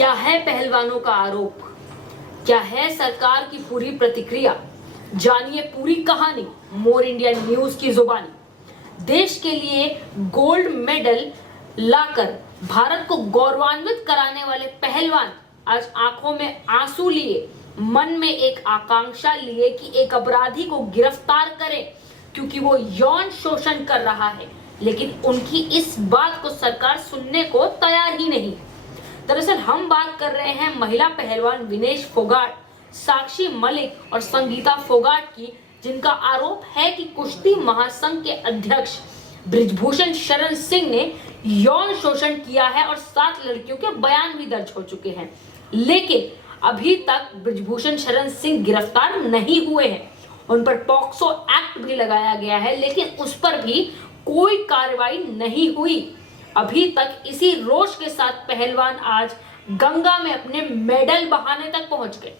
क्या है पहलवानों का आरोप, क्या है सरकार की पूरी प्रतिक्रिया, जानिए पूरी कहानी मोर इंडिया न्यूज की जुबानी। देश के लिए गोल्ड मेडल लाकर भारत को गौरवान्वित कराने वाले पहलवान आज आंखों में आंसू लिए, मन में एक आकांक्षा लिए कि एक अपराधी को गिरफ्तार करें क्योंकि वो यौन शोषण कर रहा है, लेकिन उनकी इस बात को सरकार सुनने को तैयार ही नहीं। दरअसल हम बात कर रहे हैं महिला पहलवान विनेश फोगाट, साक्षी मलिक और संगीता फोगाट की, जिनका आरोप है कि कुश्ती महासंघ के अध्यक्ष ब्रिजभूषण शरण सिंह ने यौन शोषण किया है और 7 लड़कियों के बयान भी दर्ज हो चुके हैं। लेकिन अभी तक ब्रिजभूषण शरण सिंह गिरफ्तार नहीं हुए हैं। उन पर पॉक्सो एक्ट भी लगाया गया है, लेकिन उस पर भी कोई कार्रवाई नहीं हुई। अभी तक इसी रोष के साथ पहलवान आज गंगा में अपने मेडल बहाने तक पहुंच गए।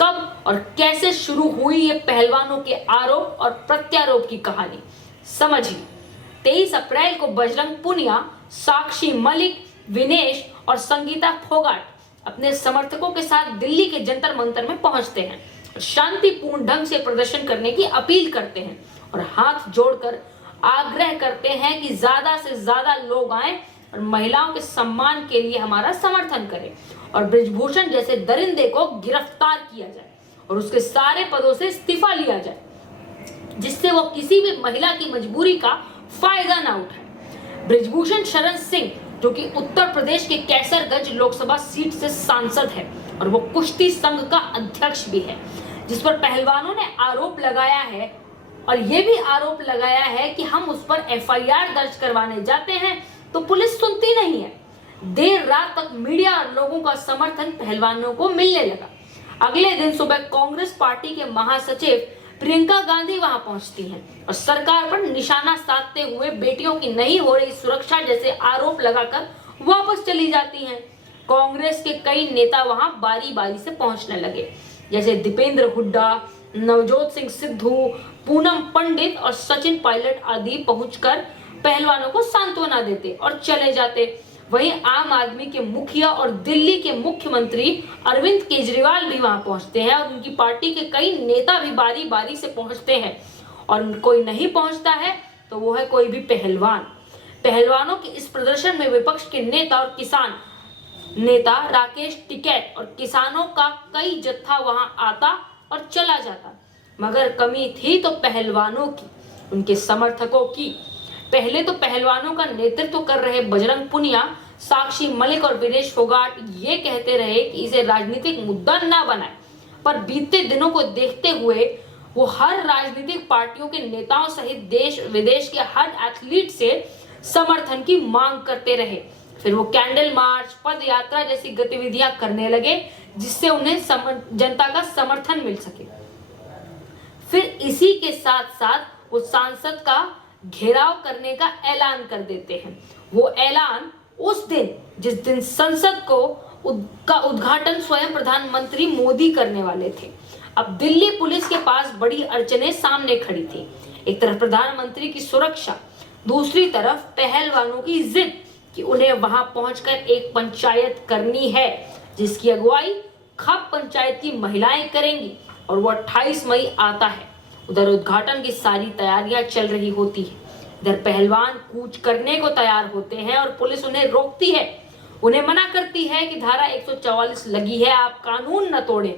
कब और कैसे शुरू हुई ये पहलवानों के आरोप और प्रत्यारोप की कहानी, समझिए। 23 अप्रैल को बजरंग पुनिया, साक्षी मलिक, विनेश और संगीता फोगाट अपने समर्थकों के साथ दिल्ली के जंतर मंतर में पहुंचते हैं और शांतिपूर्ण ढंग से प्रदर्शन करने की अपील करते हैं और हाथ जोड़कर आग्रह करते हैं कि ज्यादा से ज्यादा लोग आए और महिलाओं के सम्मान के लिए हमारा समर्थन करें और ब्रिजभूषण जैसे दरिंदे को गिरफ्तार किया जाए और उसके सारे पदों से इस्तीफा लिया जाए, जिससे वो किसी भी महिला की मजबूरी का फायदा ना उठाए। ब्रिजभूषण शरण सिंह, जो कि उत्तर प्रदेश के कैसरगंज लोकसभा सीट से सांसद है और वो कुश्ती संघ का अध्यक्ष भी है, जिस पर पहलवानों ने आरोप लगाया है और ये भी आरोप लगाया है कि हम उस पर एफआईआर दर्ज करवाने जाते हैं तो पुलिस सुनती नहीं है। देर रात तक मीडिया और लोगों का समर्थन पहलवानों को मिलने लगा। अगले दिन सुबह कांग्रेस पार्टी के महासचिव प्रियंका गांधी वहां पहुंचती हैं और सरकार पर निशाना साधते हुए बेटियों की नहीं हो रही सुरक्षा जैसे आरोप लगाकर वापस चली जाती हैं। कांग्रेस के कई नेता वहां बारी बारी से पहुंचने लगे, जैसे दीपेंद्र हुड्डा, नवजोत सिंह सिद्धू, पूनम पंडित और सचिन पायलट आदि पहुंचकर पहलवानों को सांत्वना देते और चले जाते। वहीं आम आदमी के मुखिया और दिल्ली के मुख्यमंत्री अरविंद केजरीवाल भी वहां पहुंचते हैं और उनकी पार्टी के कई नेता भी बारी बारी से पहुंचते हैं और कोई नहीं पहुंचता है तो वो है कोई भी पहलवान। पहलवानों के इस प्रदर्शन में विपक्ष के नेता और किसान नेता राकेश टिकैत और किसानों का कई जत्था वहां आता और चला जाता, मगर कमी थी तो पहलवानों की, उनके समर्थकों की। पहले तो पहलवानों का नेतृत्व कर रहे बजरंग पुनिया, साक्षी मलिक और विनेश फोगाट ये कहते रहे कि इसे राजनीतिक मुद्दा ना बनाए, पर बीते दिनों को देखते हुए वो हर राजनीतिक पार्टियों के नेताओं सहित देश विदेश के हर एथलीट से समर्थन की मांग करते रहे। फिर वो कैंडल मार्च, पद यात्रा जैसी गतिविधियां करने लगे, जिससे उन्हें जनता का समर्थन मिल सके। फिर इसी के साथ साथ वो सांसद का घेराव करने का ऐलान कर देते हैं। वो ऐलान उस दिन जिस दिन संसद का उद्घाटन स्वयं प्रधानमंत्री मोदी करने वाले थे। अब दिल्ली पुलिस के पास बड़ी अड़चनें सामने खड़ी थी। एक तरफ प्रधानमंत्री की सुरक्षा, दूसरी तरफ पहलवानों की जिद कि उन्हें वहां पहुंचकर एक पंचायत करनी है, जिसकी अगुवाई खप पंचायत की महिलाएं करेंगी और वो 28 मई आता है। उधर उद्घाटन की सारी तैयारियां चल रही होती है। इधर पहलवान कूच करने को तैयार होते हैं और पुलिस उन्हें रोकती है, उन्हें मना करती है कि धारा 144 लगी है, आप कानून न तोड़ें,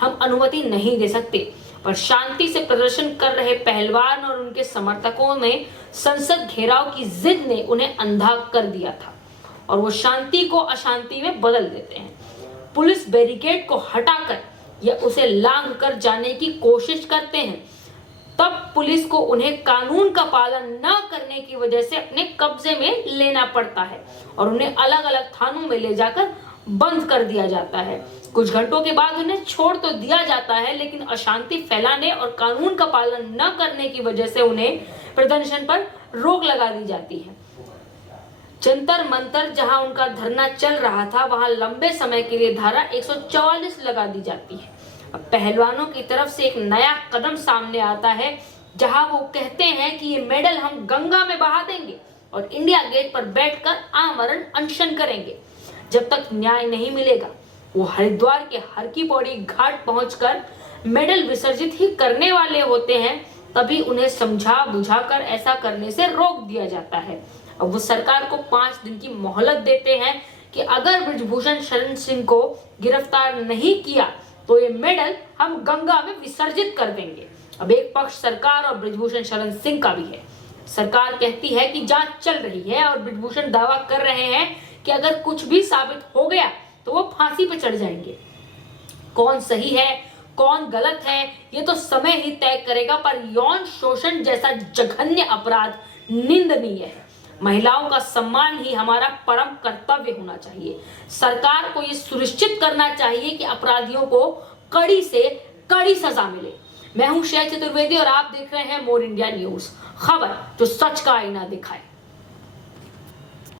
हम अनुमति नहीं दे सकते। पर शांति से प्रदर्शन कर रहे पहलवान और उनके समर्थकों में संसद घेराव की जिद ने उन्हें अंधा कर दिया था और वो शांति को अशांति में बदल देते हैं। पुलिस बैरिकेड को हटाकर या उसे लांघ कर जाने की कोशिश करते हैं। तब पुलिस को उन्हें कानून का पालन न करने की वजह से अपने कब्जे में लेना पड़ता है और उन्हें अलग अलग थानों में ले जाकर बंद कर दिया जाता है। कुछ घंटों के बाद उन्हें छोड़ तो दिया जाता है, लेकिन अशांति फैलाने और कानून का पालन न करने की वजह से उन्हें प्रदर्शन पर रोक लगा दी जाती है। जंतर मंतर जहां उनका धरना चल रहा था, वहां लंबे समय के लिए धारा 144 लगा दी जाती है। अब पहलवानों की तरफ से एक नया कदम सामने आता है, जहां वो कहते हैं कि ये मेडल हम गंगा में बहा देंगे और इंडिया गेट पर बैठकर आमरण अनशन करेंगे। जब तक न्याय नहीं मिलेगा वो हरिद्वार के हर की पौड़ी घाट पहुंचकर मेडल विसर्जित ही करने वाले होते हैं, तभी उन्हें समझा बुझाकर ऐसा करने से रोक दिया जाता है। अब वो सरकार को 5 दिन की मोहलत देते हैं कि अगर ब्रिजभूषण शरण सिंह को गिरफ्तार नहीं किया तो ये मेडल हम गंगा में विसर्जित कर देंगे। अब एक पक्ष सरकार और ब्रिजभूषण शरण सिंह का भी है। सरकार कहती है कि जांच चल रही है और ब्रिजभूषण दावा कर रहे हैं कि अगर कुछ भी साबित हो गया तो वो फांसी पर चढ़ जाएंगे। कौन सही है कौन गलत है ये तो समय ही तय करेगा, पर यौन शोषण जैसा जघन्य अपराध निंदनीय है। महिलाओं का सम्मान ही हमारा परम कर्तव्य होना चाहिए। सरकार को ये सुनिश्चित करना चाहिए कि अपराधियों को कड़ी से कड़ी सजा मिले। मैं हूं श्रेया चतुर्वेदी और आप देख रहे हैं मोर इंडिया न्यूज, खबर जो सच का आईना दिखाए।